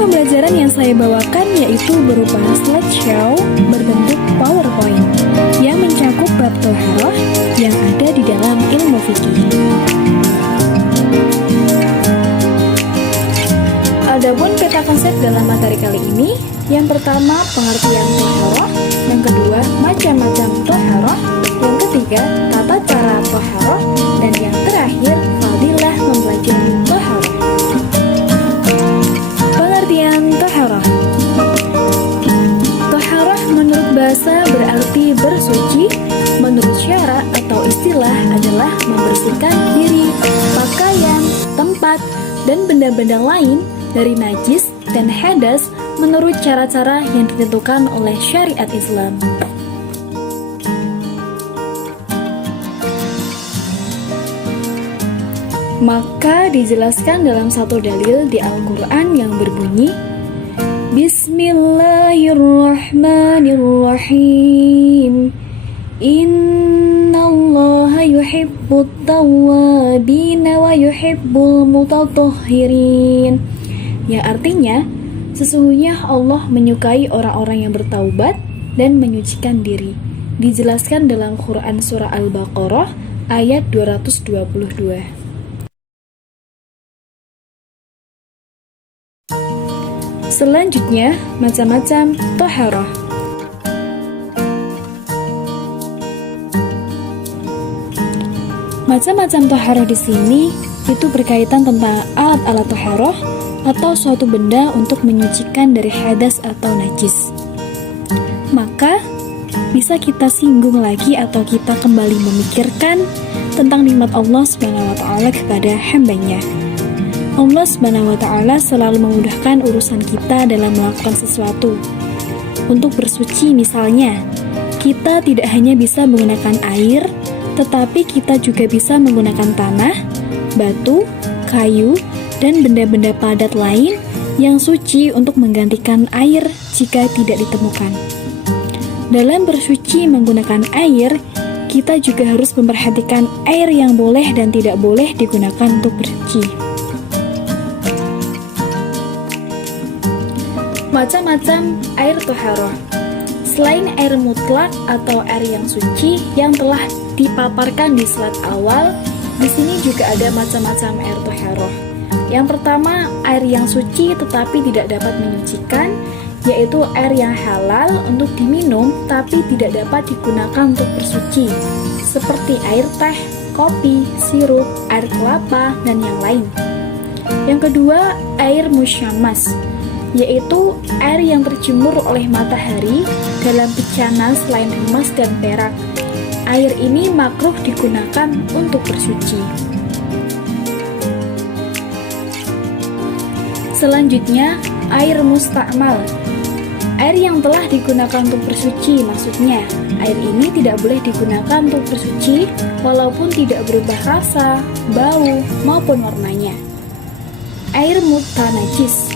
pembelajaran yang saya bawakan yaitu berupa slideshow berbentuk PowerPoint yang mencakup bab Thaharah yang ada di dalam ilmu fikih. Adapun peta konsep dalam materi kali ini, yang pertama pengertian Thaharah, yang kedua macam-macam Thaharah, yang ketiga tata cara Thaharah, dan yang terakhir fadilah mempelajari Thaharah. Pengertian Thaharah. Thaharah menurut bahasa berarti bersuci, menurut syara atau istilah adalah membersihkan diri, pakaian, tempat, dan benda-benda lain dari najis dan hadas menurut cara-cara yang ditentukan oleh syariat Islam. Maka dijelaskan dalam satu dalil di Al-Quran yang berbunyi Bismillahirrahmanirrahim Innallaha yuhibbut tawwabina wa yuhibbul mutatahhirin. Yang artinya, sesungguhnya Allah menyukai orang-orang yang bertaubat dan menyucikan diri. Dijelaskan dalam Quran Surah Al-Baqarah ayat 222. Selanjutnya, macam-macam Thaharah. Macam-macam Thaharah di sini itu berkaitan tentang alat-alat Thaharah atau suatu benda untuk menyucikan dari hadas atau najis. Maka bisa kita singgung lagi atau kita kembali memikirkan tentang nikmat Allah SWT kepada hambanya. Allah SWT selalu memudahkan urusan kita dalam melakukan sesuatu. Untuk bersuci misalnya, kita tidak hanya bisa menggunakan air, tetapi kita juga bisa menggunakan tanah, batu, kayu, dan benda-benda padat lain yang suci untuk menggantikan air jika tidak ditemukan. Dalam bersuci menggunakan air, kita juga harus memperhatikan air yang boleh dan tidak boleh digunakan untuk bersuci. Macam-macam air Thaharah. Selain air mutlak atau air yang suci yang telah dipaparkan di slide awal, di sini juga ada macam-macam air Thaharah. Yang pertama, air yang suci tetapi tidak dapat menyucikan, yaitu air yang halal untuk diminum tapi tidak dapat digunakan untuk bersuci, seperti air teh, kopi, sirup, air kelapa, dan yang lain. Yang kedua, air musyammas, yaitu air yang terjemur oleh matahari dalam pecana selain emas dan perak. Air ini makruh digunakan untuk bersuci. Selanjutnya, air mustakmal. Air yang telah digunakan untuk bersuci, maksudnya air ini tidak boleh digunakan untuk bersuci walaupun tidak berubah rasa, bau, maupun warnanya. Air mutanajis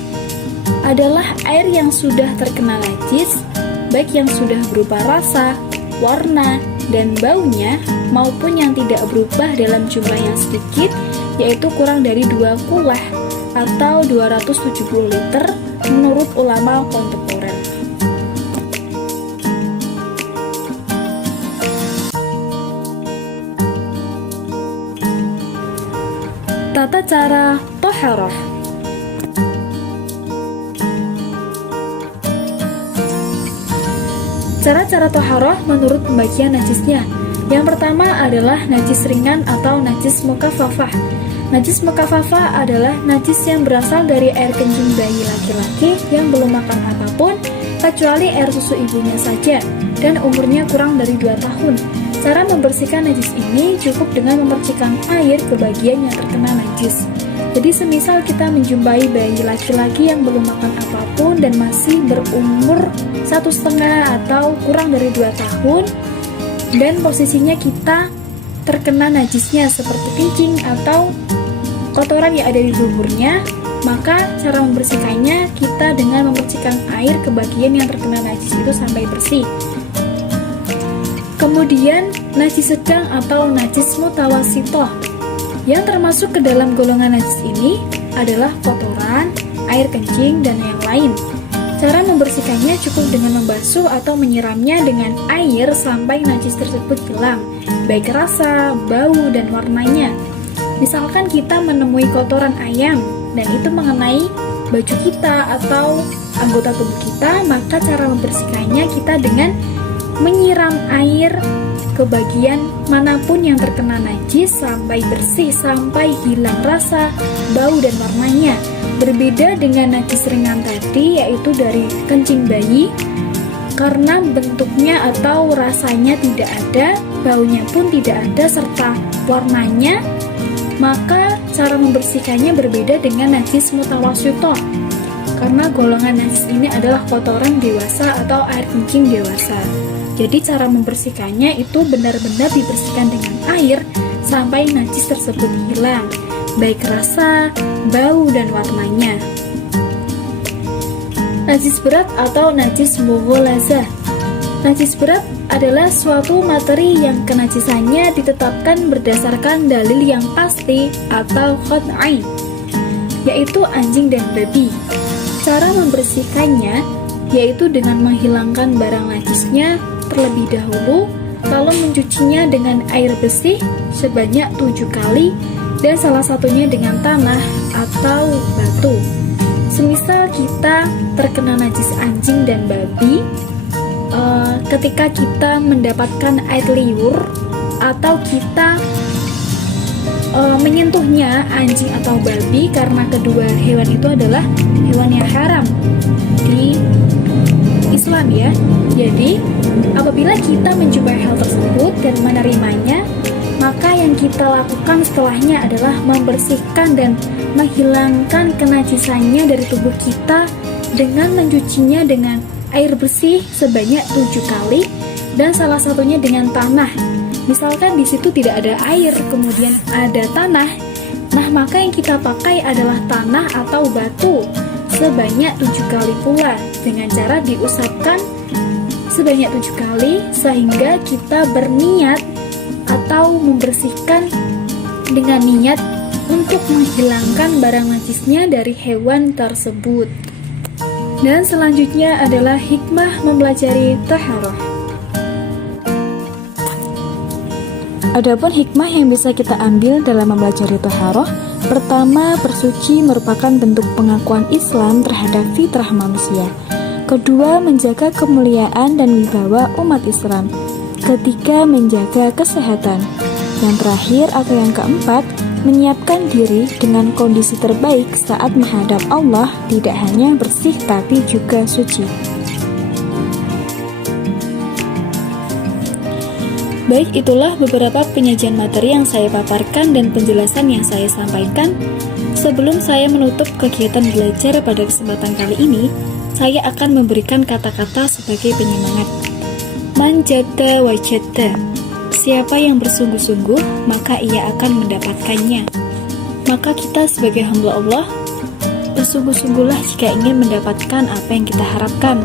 adalah air yang sudah terkena najis, baik yang sudah berubah rasa, warna, dan baunya, maupun yang tidak berubah dalam jumlah yang sedikit, yaitu kurang dari 2 kulah atau 270 liter menurut ulama kontemporer. Tata cara Thaharah. Cara-cara Thaharah menurut pembagian najisnya. Yang pertama adalah najis ringan atau najis mukaffafah. Najis mukaffafah adalah najis yang berasal dari air kencing bayi laki-laki yang belum makan apapun kecuali air susu ibunya saja dan umurnya kurang dari 2 tahun. Cara membersihkan najis ini cukup dengan memercikkan air ke bagian yang terkena najis. Jadi semisal kita menjumpai bayi laki-laki yang belum makan apapun dan masih berumur 1,5 atau kurang dari 2 tahun, dan posisinya kita terkena najisnya seperti kencing atau kotoran yang ada di tubuhnya, maka cara membersihkannya kita dengan memercikkan air ke bagian yang terkena najis itu sampai bersih. Kemudian najis sedang atau najis mutawasitoh, yang termasuk ke dalam golongan najis ini adalah kotoran, air kencing, dan yang lain. Cara membersihkannya cukup dengan membasuh atau menyiramnya dengan air sampai najis tersebut hilang, baik rasa, bau, dan warnanya. Misalkan kita menemui kotoran ayam, dan itu mengenai baju kita atau anggota tubuh kita, maka cara membersihkannya kita dengan menyiram air ke bagian manapun yang terkena najis sampai bersih, sampai hilang rasa, bau, dan warnanya. Berbeda dengan najis ringan tadi, yaitu dari kencing bayi, karena bentuknya atau rasanya tidak ada, baunya pun tidak ada, serta warnanya, maka cara membersihkannya berbeda dengan najis mutawasyithah, karena golongan najis ini adalah kotoran dewasa atau air kencing dewasa. Jadi cara membersihkannya itu benar-benar dibersihkan dengan air sampai najis tersebut hilang, baik rasa, bau, dan warnanya. Najis berat atau najis mughalazah. Najis berat adalah suatu materi yang kenajisannya ditetapkan berdasarkan dalil yang pasti atau qat'i, yaitu anjing dan babi. Cara membersihkannya yaitu dengan menghilangkan barang najisnya terlebih dahulu, lalu mencucinya dengan air bersih sebanyak 7 kali, dan salah satunya dengan tanah atau batu. Semisal kita terkena najis anjing dan babi, ketika kita mendapatkan air liur atau kita menyentuhnya anjing atau babi, karena kedua hewan itu adalah hewan yang haram di Islam ya. Jadi apabila kita menjumpai hal tersebut dan menerimanya, maka yang kita lakukan setelahnya adalah membersihkan dan menghilangkan kenajisannya dari tubuh kita dengan mencucinya dengan air bersih sebanyak 7 kali, dan salah satunya dengan tanah. Misalkan di situ tidak ada air, kemudian ada tanah, nah maka yang kita pakai adalah tanah atau batu sebanyak 7 kali pula, dengan cara diusapkan sebanyak 7 kali, sehingga kita berniat atau membersihkan dengan niat untuk menghilangkan barang najisnya dari hewan tersebut. Dan selanjutnya adalah hikmah mempelajari taharah. Adapun hikmah yang bisa kita ambil dalam mempelajari taharah, pertama, bersuci merupakan bentuk pengakuan Islam terhadap fitrah manusia. Kedua, menjaga kemuliaan dan wibawa umat Islam. Ketiga, menjaga kesehatan. Yang terakhir atau yang keempat, menyiapkan diri dengan kondisi terbaik saat menghadap Allah, tidak hanya bersih tapi juga suci. Baik, itulah beberapa penyajian materi yang saya paparkan dan penjelasan yang saya sampaikan. Sebelum saya menutup kegiatan belajar pada kesempatan kali ini, saya akan memberikan kata-kata sebagai penyemangat. Man jadda wajadda. Siapa yang bersungguh-sungguh, maka ia akan mendapatkannya. Maka kita sebagai hamba Allah, bersungguh-sungguhlah jika ingin mendapatkan apa yang kita harapkan.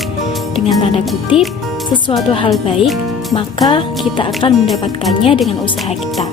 Dengan tanda kutip, sesuatu hal baik, maka kita akan mendapatkannya dengan usaha kita.